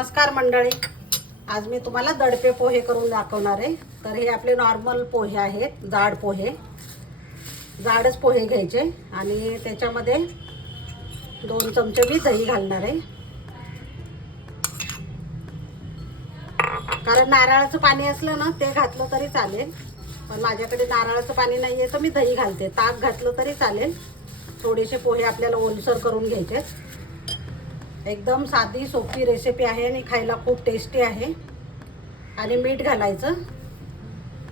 नमस्कार मंडळी. आज मी तुम्हाला दडपे पोहे करून दाखवणार आहे. तर हे आपले नॉर्मल पोहे आहेत जाड पोहे. जाडच पोहे घ्यायचे आणि त्याच्यामध्ये दोन चमचे मी दही घालणार आहे. कारण नारळाचं पाणी असलं ना ते घातलं तरी चालेल. पण माझ्याकडे नारळाचं पाणी नाही आहे तर मी दही घालते. ताक घातलं तरी चालेल. थोडेसे पोहे आपल्याला ओलसर करून घ्यायचे एकदम साधी सोपी रेसिपी आहे आणि खायला खूप टेस्टी आहे. आणि मीठ घालायचं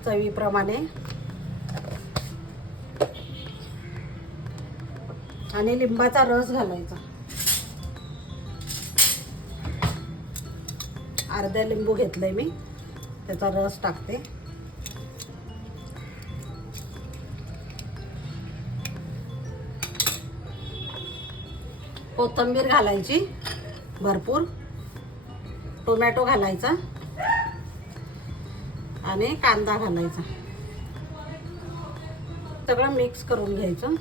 चवीप्रमाणे. आणि लिंबाचा रस घालायचा. अर्ध्या लिंबू घेतलंय मी. त्याचा रस टाकते. कोथिंबीर घालायची भरपूर. टोमॅटो घालायचा आणि कांदा घालायचा. सगळं मिक्स करून घ्यायचं.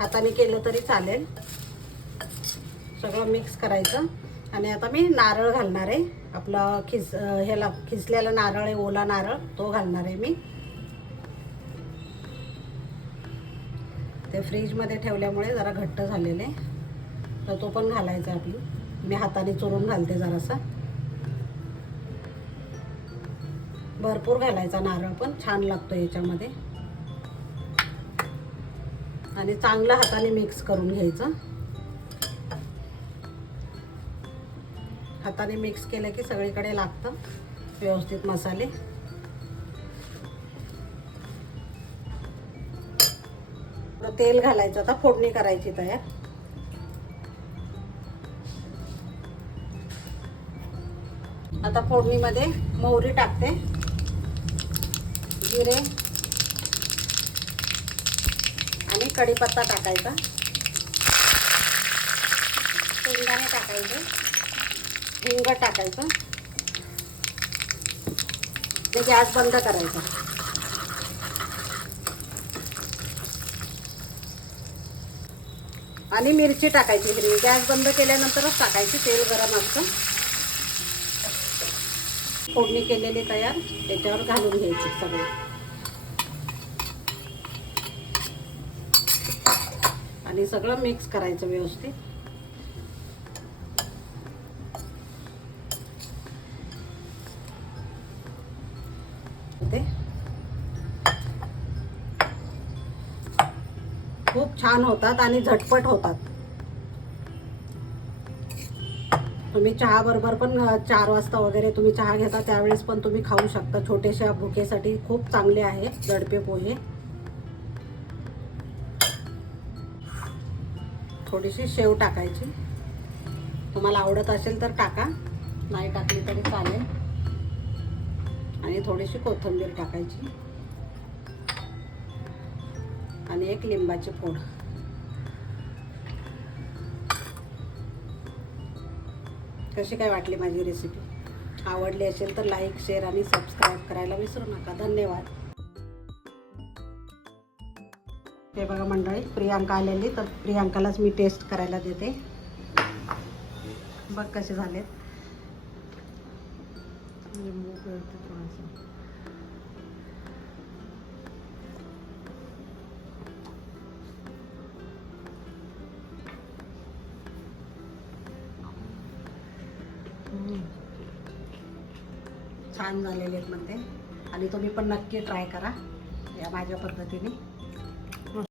हाताने केलं तरी चालेल. सगळं मिक्स करायचं. आणि आता मी नारळ घालणार आहे. आपलं खिस ह्याला खिसलेला नारळ आहे ओला नारळ तो घालणार आहे मी. ते फ्रीजमध्ये ठेवल्यामुळे जरा घट्ट झालेले. तर तो पण घालायचा आहे आपली. मी हाताने चुरून घालते जरासा. भरपूर घालायचा नारळ पण. छान लागतो याच्यामध्ये. आणि चांगलं हाताने मिक्स करून घ्यायचं. हाताने मिक्स केलं की सगळीकडे लागतं व्यवस्थित मसाले. तेल घालायचं आता फोडणी करायची तयार. आता फोडणीमध्ये मोहरी टाकते. जिरे आणि कढीपत्ता टाकायचा. शेंगदाणे टाकायचे. हिंग टाकायचं. ते गॅस बंद करायचा. आणि मिरची टाकायची हिरवी. गॅस बंद केल्यानंतरच टाकायची तेल गरम असतं. फोडणी केलेली तयार त्याच्यावर घालून घ्यायची सगळी. आणि सगळं मिक्स करायचं व्यवस्थित. खूप छान होतात आणि झटपट होतात. तुम्ही चहा बरोबर पण चार वाजता वगैरे तुम्ही चहा घेता त्यावेळेस पण तुम्ही खाऊ शकता. छोटेशा भुकेसाठी खूप चांगले आहे दडपे पोहे. थोडीशी शेव टाकायची. तुम्हाला आवडत असेल तर टाका. नाही टाकली तरी चालेल. आणि थोडीशी कोथिंबीर टाकायची. आणि एक लिंबाची फोड. कशी काय वाटली माझी रेसिपी आवडली असेल तर लाईक शेअर आणि सबस्क्राईब करायला विसरू नका. धन्यवाद. हे बघा मंडळी प्रियांका आलेली तर प्रियांकालाच मी टेस्ट करायला देते. बघ कसे झालेत. छान झालेले आहेत म्हणते. आणि तुम्ही पण नक्की ट्राय करा या माझ्या पद्धतीने.